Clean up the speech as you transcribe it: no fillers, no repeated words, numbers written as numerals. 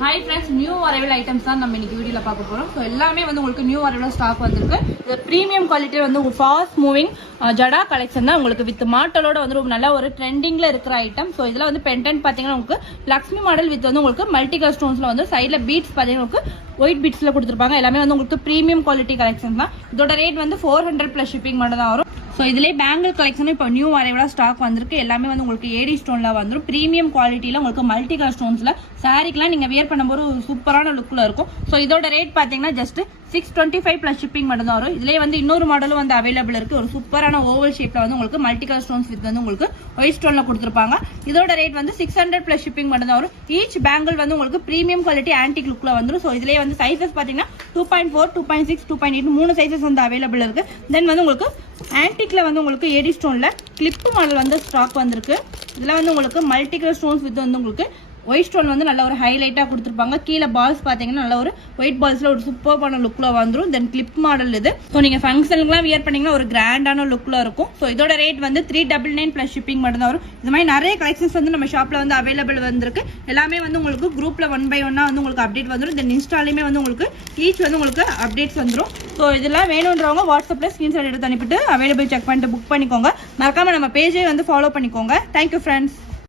Hi friends, new arrival items தான் நம்ம இன்னைக்கு வீடியோவில் பார்க்க போகிறோம். ஸோ எல்லாமே வந்து உங்களுக்கு நியூ அரைவல் ஸ்டாக் வந்திருக்கு. இது ப்ரீமியம் குவாலிட்டி வந்து ஃபாஸ்ட் மூவிங் ஜடா கலெக்ஷன் தான். உங்களுக்கு வித் மாட்டலோட வந்து ரொம்ப நல்ல ஒரு ட்ரெண்டிங்கில் இருக்கிற ஐட்டம். ஸோ இதில் வந்து பென்டென்ட் பார்த்தீங்கன்னா உங்களுக்கு லக்ஷ்மி மாடல் வித் வந்து உங்களுக்கு மல்டி கலர் ஸ்டோன்ஸில் வந்து சைடில் பீட்ஸ் பார்த்தீங்கன்னா உங்களுக்கு ஒயிட் பீட்ஸில் கொடுத்துருப்பாங்க. எல்லாமே வந்து உங்களுக்கு ப்ரீமியம் குவாலிட்டி கலெக்ஷன் தான். இதோட ரேட் வந்து 400 + ஷிப்பிங் மட்டும் தான் வரும். ஸோ இதிலே பேங்கிள் கலெக்ஷனும் இப்போ நியூ அரைவலாக ஸ்டாக் வந்திருக்கு. எல்லாமே வந்து உங்களுக்கு ஏடி ஸ்டோனில் வந்துடும். ப்ரீமியம் குவாலிட்டியில் உங்களுக்கு மல்டி கலர் ஸ்டோன்ஸில் சாரிக்கெலாம் நீங்கள் வியர் பண்ணும்போது ஒரு சூப்பரான லுக்கில் இருக்கும். ஸோ இதோட ரேட் பார்த்தீங்கன்னா ஜஸ்ட் 625 + ஷிப்பிங் மட்டும் தான் வரும். இதுலேயே வந்து இன்னொரு மாடலும் வந்து அவைலபிள் இருக்குது. ஒரு சூப்பரான ஓவல் ஷேப்பில் வந்து உங்களுக்கு மல்டி கலர் ஸ்டோன்ஸ் வித் வந்து உங்களுக்கு ஒயிட் ஸ்டோனில் கொடுத்துருப்பாங்க. இதோட ரேட் வந்து 600 + ஷிப்பிங் மட்டும் தான் வரும். ஈச் பேங்கிள் வந்து உங்களுக்கு ப்ரீமியம் குவாலிட்டி ஆன்டிக் லுக்கில் வந்துடும். ஸோ இதுலேயே வந்து சைஸஸ் பார்த்தீங்கன்னா 2.4, 2.6, 2.8 3 சைஸஸ் வந்து அவைலபிள் இருக்குது. தென் வந்து உங்களுக்கு ஆன்டிக்ல வந்து உங்களுக்கு ஏடி ஸ்டோன்ல கிளிப் மாடல் வந்து ஸ்டாக் வந்திருக்கு. இதுல வந்து உங்களுக்கு மல்டி கலர் ஸ்டோன்ஸ் வித் வந்து உங்களுக்கு ஒயிட் ஸ்டோன் வந்து நல்ல ஒரு ஹைலைட்டா கொடுத்துருப்பாங்க. கீழே பால்ஸ் பாத்தீங்கன்னா நல்ல ஒரு ஒயிட் பால்ஸ்ல ஒரு சூப்பரான லுக்ல வந்துடும். தென் கிளிப் மாடல் இது. ஸோ நீங்க ஃபங்க்ஷனுக்குலாம் வியர் பண்ணீங்கன்னா ஒரு கிராண்டான லுக்ல இருக்கும். ஸோ இதோட ரேட் வந்து 399 + ஷிப்பிங் மட்டும் தான் வரும். இது மாதிரி நிறைய கலெக்ஷன்ஸ் வந்து நம்ம ஷாப்ல வந்து அவைலபிள் வந்திருக்கு. எல்லாமே வந்து உங்களுக்கு குரூப்ல 1 by 1 வந்து உங்களுக்கு அப்டேட் வந்துடும். தென் இன்ஸ்டாலையுமே வந்து உங்களுக்கு ஈச் வந்து உங்களுக்கு அப்டேட்ஸ் வந்துடும். ஸோ இதெல்லாம் வேணுன்றவங்க வாட்ஸ்அப்ல ஸ்கிரீன்ஷாட் எடுத்து அனுப்பிட்டு அவைலபிள் செக் பண்ணிட்டு புக் பண்ணிக்கோங்க. மறக்காம நம்ம பேஜே வந்து ஃபாலோ பண்ணிக்கோங்க. Thank you friends.